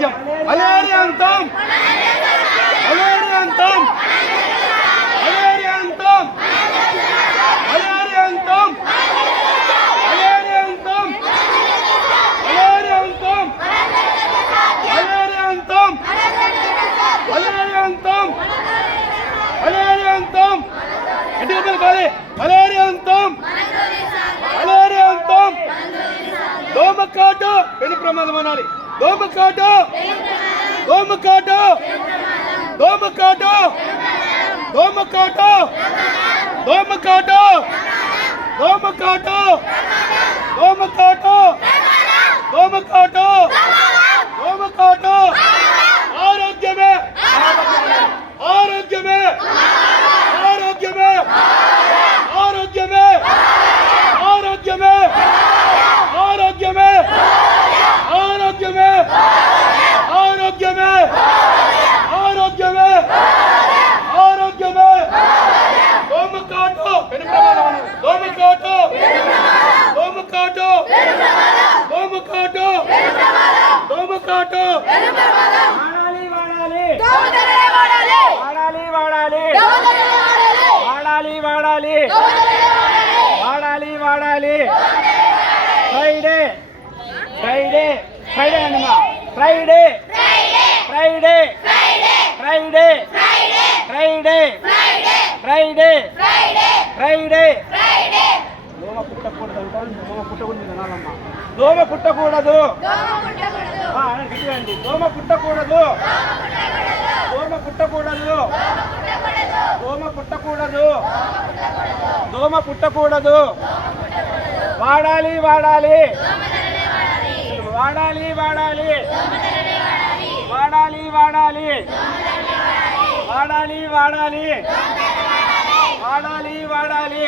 Malaria అంతం, malaria అంతం, malaria అంతం, మలేరియా అంతం, మలేరియా అంతం, మలేరియా అంతం, మలేరియా అంతం, మలేరియా అంతం, మలేరియా అంతం, ఇంటికి పిలకాలి. మలేరియా అంతం, మలేరియా అంతం, దోమకాటు పెను ప్రమాదం అనాలి. దోమకాటు, దోమకాటు, దోమకాటు, దోమకాటు, దోమకాటు, దోమకాటు, దోమకాటు, దోమకాటు, దోమకాటు. ఆరోగ్యమే, ఆరోగ్యమే, ఆరోగ్యమే, ఆరోగ్యమే, ఆరోగ్యమే, ఆరోగ్యమే, ఆరోగ్యమే, ఆరోగ్యమే, ఆరోగ్యమే, ఆరోగ్యమే. దోమకాటు దోమకాటు, దోమకాటు, దోమకాటు, దోమకాటు. వాడాలి వాడాలి, వాడాలి వాడాలి, వాడాలి వాడాలి, వాడాలి వాడాలి. ఫ్రైడే, ఫ్రైడే, ఫ్రైడే అన్నమా, Friday, Friday, Friday, Friday, Friday, Friday. దోమ పుట్టకూడదు అంటారు. దోమ పుట్టకూడదు తినాలమ్మా. దోమ పుట్టకూడదు, అండి. దోమ పుట్టకూడదు, దోమ పుట్టకూడదు, దోమ పుట్టకూడదు, దోమ పుట్టకూడదు. వాడాలి వాడాలి, వాడాలి వాడాలి, వాడాలి వాడాలి, వాడాలి వాడాలి, వాడాలి వాడాలి.